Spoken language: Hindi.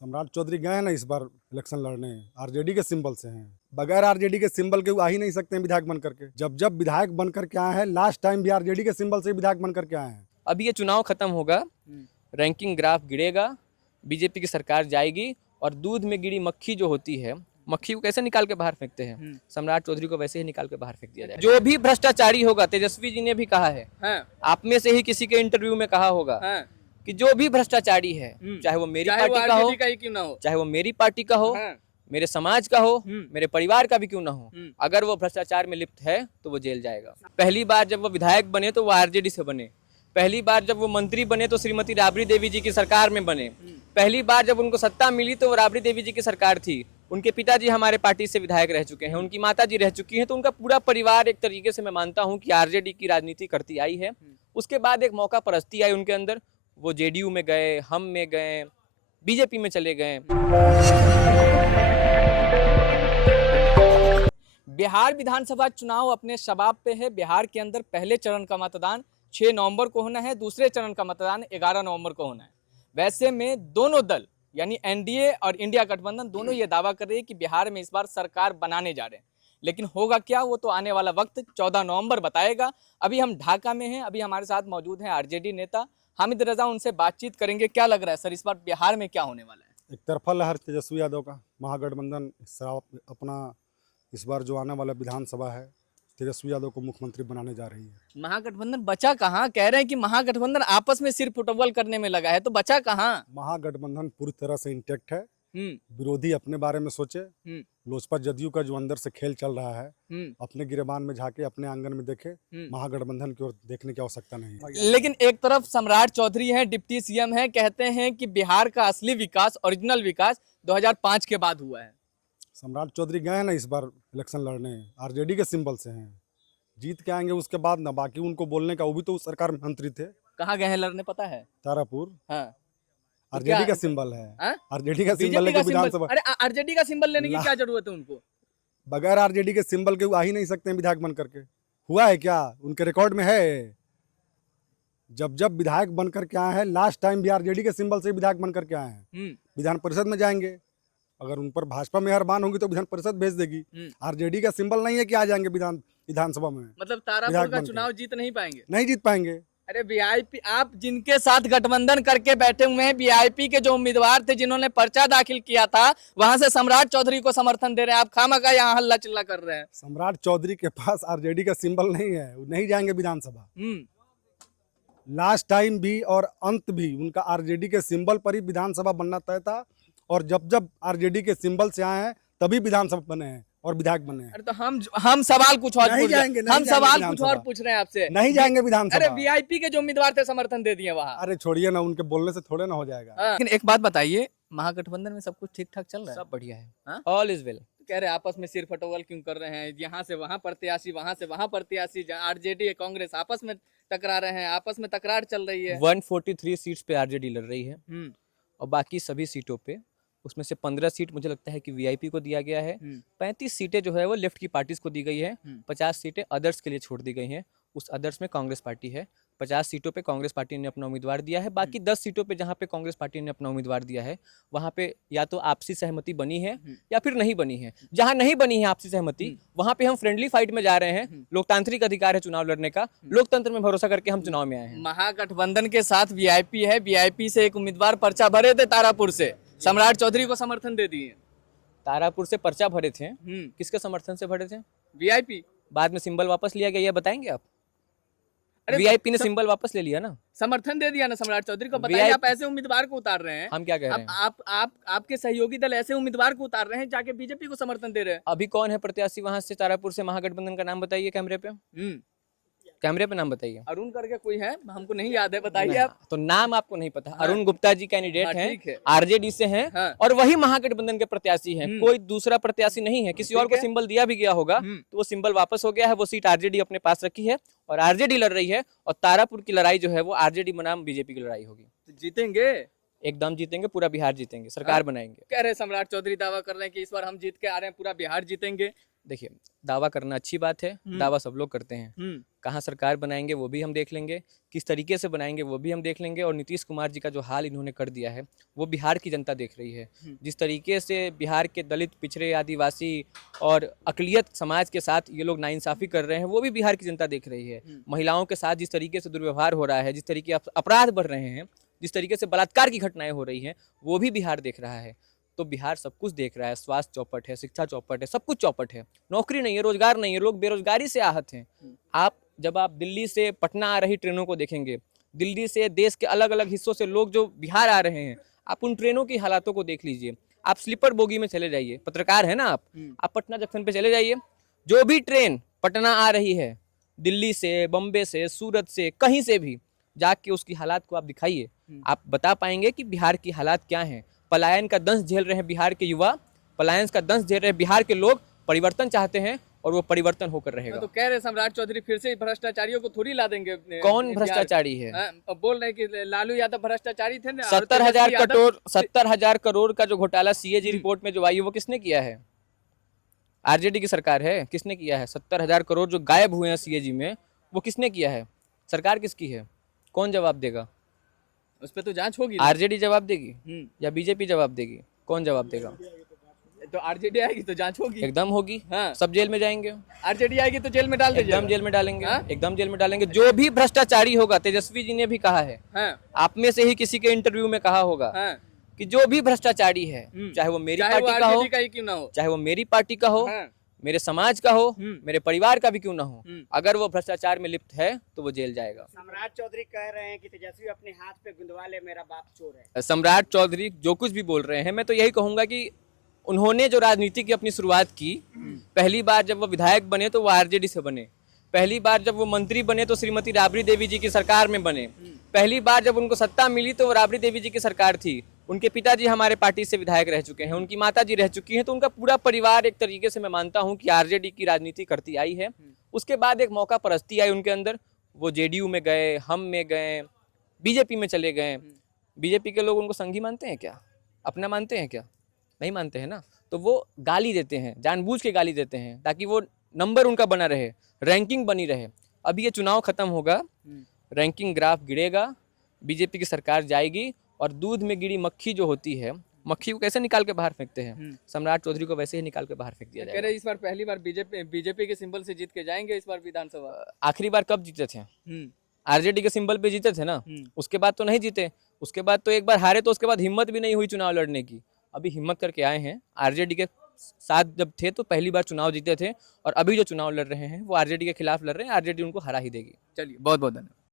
सम्राट चौधरी गए हैं ना इस बार इलेक्शन लड़ने, आरजेडी के सिंबल से हैं। बगैर आरजेडी के सिंबल के वो आ ही नहीं सकते हैं विधायक बन करके। जब जब विधायक बन करके आए हैं, लास्ट टाइम भी आरजेडी के सिंबल से विधायक बन करके आए हैं। अब ये चुनाव खत्म होगा, रैंकिंग ग्राफ गिरेगा, बीजेपी की सरकार जाएगी और दूध में गिरी मक्खी जो होती है, मक्खी को कैसे निकाल के बाहर फेंकते हैं, सम्राट चौधरी को वैसे ही निकाल के बाहर फेंक दिया जाए। जो भी भ्रष्टाचारी होगा, तेजस्वी जी ने भी कहा है, आप में से ही किसी के इंटरव्यू में कहा होगा कि जो भी भ्रष्टाचारी है, चाहे वो मेरी पार्टी का हो, चाहे वो मेरी पार्टी का हो, मेरे समाज का हो, मेरे परिवार का भी क्यों ना हो, अगर वो भ्रष्टाचार में लिप्त है तो वो जेल जाएगा। पहली बार जब वो विधायक बने तो वो आरजेडी से बने, पहली बार जब वो मंत्री बने तो श्रीमती राबड़ी देवी जी की सरकार में बने, पहली बार जब उनको सत्ता मिली तो वो राबड़ी देवी जी की सरकार थी। उनके पिताजी हमारे पार्टी से विधायक रह चुके हैं, उनकी माताजी रह चुकी हैं, तो उनका पूरा परिवार एक तरीके से मैं मानता हूं कि आरजेडी की राजनीति करती आई है। उसके बाद एक मौका परस्ती आई उनके अंदर, वो जेडीयू में गए, हम में गए, बीजेपी में चले गए। बिहार विधानसभा चुनाव अपने शबाब पे है। बिहार के अंदर पहले चरण का मतदान 6 नवंबर को होना है, दूसरे चरण का मतदान 11 नवंबर को होना है। वैसे में दोनों दल यानी एनडीए और इंडिया गठबंधन दोनों ये दावा कर रही है कि बिहार में इस बार सरकार बनाने जा रहे हैं, लेकिन होगा क्या वो तो आने वाला वक्त 14 नवंबर बताएगा। अभी हम ढाका में हैं, अभी हमारे साथ मौजूद हैं आरजेडी नेता हामिद रजा, उनसे बातचीत करेंगे। क्या लग रहा है सर, इस बार बिहार में क्या होने वाला है? एक तरफा लहर तेजस्वी यादव का, महागठबंधन अपना इस बार जो आने वाला विधानसभा है, तेजस्वी यादव को मुख्यमंत्री बनाने जा रही है। महागठबंधन बचा कहाँ? कह रहे हैं कि महागठबंधन आपस में सिर फुटबॉल करने में लगा है, तो बचा कहाँ? महागठबंधन पूरी तरह से इंटेक्ट है। विरोधी अपने बारे में सोचे, लोजपा जदयू का जो अंदर से खेल चल रहा है, अपने गिरेबान में झाके, अपने आंगन में देखे, महागठबंधन की ओर देखने की आवश्यकता नहीं है। लेकिन एक तरफ सम्राट चौधरी हैं, डिप्टी सीएम हैं, कहते हैं कि बिहार का असली विकास, ओरिजिनल विकास 2005 के बाद हुआ है। सम्राट चौधरी गए हैं ना इस बार इलेक्शन लड़ने, आरजेडी के सिंबल से हैं। जीत के आएंगे उसके बाद ना, बाकी उनको बोलने का, वो भी तो उस सरकार में मंत्री थे। कहाँ गए हैं लड़ने पता है? तारापुर। हाँ। आरजेडी का सिंबल है, आरजेडी का सिंबल है विधानसभा। अरे आरजेडी का सिंबल लेने की क्या जरूरत है उनको? बगैर आरजेडी के सिंबल के वो आ ही नहीं सकते हैं विधायक बन करके। हुआ है क्या? उनके रिकॉर्ड में है। जब जब विधायक बन करके आए हैं, लास्ट टाइम भी आरजेडी के सिंबल से विधायक बन करके आए हैं। विधान परिषद में जाएंगे, अगर उन पर भाजपा मेहरबान होगी तो विधान परिषद भेज देगी। आरजेडी का सिंबल नहीं है कि आ जाएंगे विधानसभा में। मतलब तारापुर का चुनाव जीत नहीं पाएंगे? नहीं जीत पाएंगे। अरे वीआईपी, आप जिनके साथ गठबंधन करके बैठे हुए हैं, वीआईपी के जो उम्मीदवार थे जिन्होंने पर्चा दाखिल किया था, वहां से सम्राट चौधरी को समर्थन दे रहे हैं, आप खामखा यहाँ हल्ला चिल्ला कर रहे हैं। सम्राट चौधरी के पास आरजेडी का सिंबल नहीं है, वो नहीं जाएंगे विधानसभा। लास्ट टाइम भी और अंत भी उनका आरजेडी के सिंबल पर ही विधानसभा बनना तय था, और जब जब आरजेडी के सिंबल से आए हैं तभी विधानसभा बने हैं और विधायक बने हैं। अरे तो हम सवाल कुछ और पूछ रहे हैं, हम सवाल कुछ और पूछ रहे हैं आपसे। नहीं जाएंगे विधानसभा। अरे वीआईपी के जो उम्मीदवार थे समर्थन दे दिए वहाँ। अरे छोड़िए ना, उनके बोलने से थोड़े ना हो जाएगा। लेकिन एक बात बताइए, महागठबंधन में सब कुछ ठीक ठाक चल रहा है? सब बढ़िया है, ऑल इज वेल। कह रहे आपस में सिर फटोल क्यों कर रहे हैं? यहाँ से वहाँ प्रत्याशी, वहाँ से वहाँ प्रत्याशी, आरजेडी कांग्रेस आपस में टकरा रहे हैं, आपस में तकरार चल रही है। 143 सीट्स पे आरजेडी लड़ रही है, और बाकी सभी सीटों पे, उसमें से 15 सीट मुझे लगता है कि वीआईपी को दिया गया है, 35 सीटें जो है वो लेफ्ट की पार्टीज को दी गई है, 50 सीटें अदर्स के लिए छोड़ दी गई हैं। उस अदर्स में कांग्रेस पार्टी है। 50 सीटों पे कांग्रेस पार्टी ने अपना उम्मीदवार दिया है। बाकी 10 सीटों पे जहाँ पे कांग्रेस पार्टी ने अपना उम्मीदवार दिया है, वहाँ पे या तो आपसी सहमति बनी है या फिर नहीं बनी है। जहाँ नहीं बनी है आपसी सहमति, वहाँ पे हम फ्रेंडली फाइट में जा रहे हैं। लोकतांत्रिक अधिकार है चुनाव लड़ने का, लोकतंत्र में भरोसा करके हम चुनाव में आए हैं। महागठबंधन के साथ वीआईपी है, वीआईपी से एक उम्मीदवार पर्चा भरे थे तारापुर से, सम्राट चौधरी को समर्थन दे दिए। तारापुर से पर्चा भरे थे, किसके समर्थन से भरे थे? वीआईपी। बाद में सिंबल वापस लिया गया, ये बताएंगे आप? वीआईपी ने सिंबल वापस ले लिया ना, समर्थन दे दिया ना सम्राट चौधरी को। बताइए, आप ऐसे उम्मीदवार को उतार रहे हैं। हम क्या कह रहे हैं? आपके सहयोगी दल ऐसे उम्मीदवार को उतार रहे हैं, जाके बीजेपी को समर्थन दे रहे हैं। अभी कौन है प्रत्याशी वहां से तारापुर से महागठबंधन का? नाम बताइए कैमरे पे, कैमरे पे नाम बताइए। अरुण करके कोई है, हमको नहीं याद है, बताइए आप। तो नाम आपको नहीं पता? अरुण गुप्ता जी कैंडिडेट हैं, आरजेडी से हैं, हाँ। और वही महागठबंधन के प्रत्याशी हैं। कोई दूसरा प्रत्याशी नहीं है। किसी और को सिंबल दिया भी गया होगा तो वो सिंबल वापस हो गया है। वो सीट आरजेडी अपने पास रखी है और आरजेडी लड़ रही है, और तारापुर की लड़ाई जो है वो आरजेडी बनाम बीजेपी की लड़ाई होगी। जीतेंगे, एकदम जीतेंगे, पूरा बिहार जीतेंगे, सरकार बनाएंगे। कह रहे सम्राट चौधरी दावा कर रहे हैं कि इस बार हम जीत के आ रहे हैं, पूरा बिहार जीतेंगे। देखिए, दावा करना अच्छी बात है, दावा सब लोग करते हैं। कहाँ सरकार बनाएंगे वो भी हम देख लेंगे, किस तरीके से बनाएंगे वो भी हम देख लेंगे, और नीतीश कुमार जी का जो हाल इन्होंने कर दिया है वो बिहार की जनता देख रही है। जिस तरीके से बिहार के दलित, पिछड़े, आदिवासी और अकलियत समाज के साथ ये लोग नाइंसाफ़ी कर रहे हैं वो भी बिहार की जनता देख रही है। महिलाओं के साथ जिस तरीके से दुर्व्यवहार हो रहा है, जिस तरीके अपराध बढ़ रहे हैं, जिस तरीके से बलात्कार की घटनाएं हो रही हैं, वो भी बिहार देख रहा है। तो बिहार सब कुछ देख रहा है, स्वास्थ्य चौपट है, शिक्षा चौपट है, सब कुछ चौपट है, नौकरी नहीं है, रोजगार नहीं है, लोग बेरोजगारी से आहत हैं। जब आप दिल्ली से पटना आ रही ट्रेनों को देखेंगे, दिल्ली से देश के अलग अलग हिस्सों से लोग जो बिहार आ रहे हैं, आप उन ट्रेनों की हालातों को देख लीजिए। आप स्लीपर बोगी में चले जाइए, पत्रकार है ना आप पटना जंक्शन पे चले जाइए, जो भी ट्रेन पटना आ रही है, दिल्ली से, बम्बे से, सूरत से, कहीं से भी जाके उसकी हालात को आप दिखाइए, आप बता पाएंगे कि बिहार की हालात क्या हैं। पलायन का दंश झेल रहे हैं बिहार के युवा, पलायन का दंश झेल रहे हैं बिहार के लोग, परिवर्तन चाहते हैं और वो परिवर्तन होकर रहेगा। तो कह रहे सम्राट चौधरी फिर से भ्रष्टाचारियों को थोड़ी ला देंगे। कौन भ्रष्टाचारी है? अब बोल रहे हैं कि लालू यादव भ्रष्टाचारी थे ना। 70,000 करोड़ का जो घोटाला सीएजी रिपोर्ट में जो आई है वो किसने किया है? आरजेडी की सरकार है। किसने किया है? 70,000 करोड़ जो गायब हुए हैं सीएजी में, वो किसने किया है? सरकार किसकी है? कौन जवाब देगा? उस पर तो जांच होगी। आरजेडी जवाब देगी या बीजेपी जवाब देगी? कौन जवाब देगा? तो आरजेडी आएगी तो जांच होगी। एकदम होगी। हाँ। सब जेल में जाएंगे। आरजेडी आएगी तो जेल में डाल देंगे। एकदम जेल में डालेंगे। हाँ? एकदम जेल में डालेंगे। जो भी भ्रष्टाचारी होगा, तेजस्वी जी ने भी कहा है, हाँ। आप में से ही किसी के इंटरव्यू में कहा होगा, हाँ। कि जो भी भ्रष्टाचारी है, चाहे वो मेरी पार्टी का हो, क्यों ना हो, चाहे वो मेरी पार्टी का हो, हाँ। मेरे समाज का हो, मेरे परिवार का भी क्यों ना हो, अगर वो भ्रष्टाचार में लिप्त है तो वो जेल जाएगा। सम्राट चौधरी कह रहे हैं कि तेजस्वी अपने हाथ पे गुंदवा ले, मेरा बाप चोर है। सम्राट चौधरी जो कुछ भी बोल रहे हैं, मैं तो यही कहूंगा कि उन्होंने जो राजनीति की अपनी शुरुआत की, पहली बार जब वो विधायक बने तो वो आरजेडी से बने, पहली बार जब वो मंत्री बने तो श्रीमती राबड़ी देवी जी की सरकार में बने, पहली बार जब उनको सत्ता मिली तो वो राबड़ी देवी जी की सरकार थी। उनके पिताजी हमारे पार्टी से विधायक रह चुके हैं, उनकी माताजी रह चुकी हैं, तो उनका पूरा परिवार एक तरीके से मैं मानता हूं कि आरजेडी की राजनीति करती आई है। उसके बाद एक मौका परस्ती आई उनके अंदर, वो जेडीयू में गए, हम में गए, बीजेपी में चले गए। बीजेपी के लोग उनको संघी मानते हैं क्या? अपना मानते हैं क्या? नहीं मानते हैं ना। तो वो गाली देते हैं, जानबूझ के गाली देते हैं ताकि वो नंबर उनका बना रहे, रैंकिंग बनी रहे। अभी ये चुनाव खत्म होगा, रैंकिंग ग्राफ गिरेगा, बीजेपी की सरकार जाएगी, और दूध में गिरी मक्खी जो होती है, मक्खी को कैसे निकाल के बाहर फेंकते हैं, सम्राट चौधरी को वैसे ही निकाल के बाहर फेंक दिया कह रहे जाएगा। इस बार पहली बार बीजेपी के सिंबल से जीत के जाएंगे इस बार विधानसभा। आखिरी बार कब जीते थे? आरजेडी के सिंबल पे जीते थे ना, उसके बाद तो नहीं जीते। उसके बाद तो एक बार हारे तो उसके बाद हिम्मत भी नहीं हुई चुनाव लड़ने की। अभी हिम्मत करके आए हैं। आरजेडी के साथ जब थे तो पहली बार चुनाव जीते थे, और अभी जो चुनाव लड़ रहे हैं वो आरजेडी के खिलाफ लड़ रहे हैं। आरजेडी उनको हरा ही देगी। चलिए, बहुत बहुत धन्यवाद।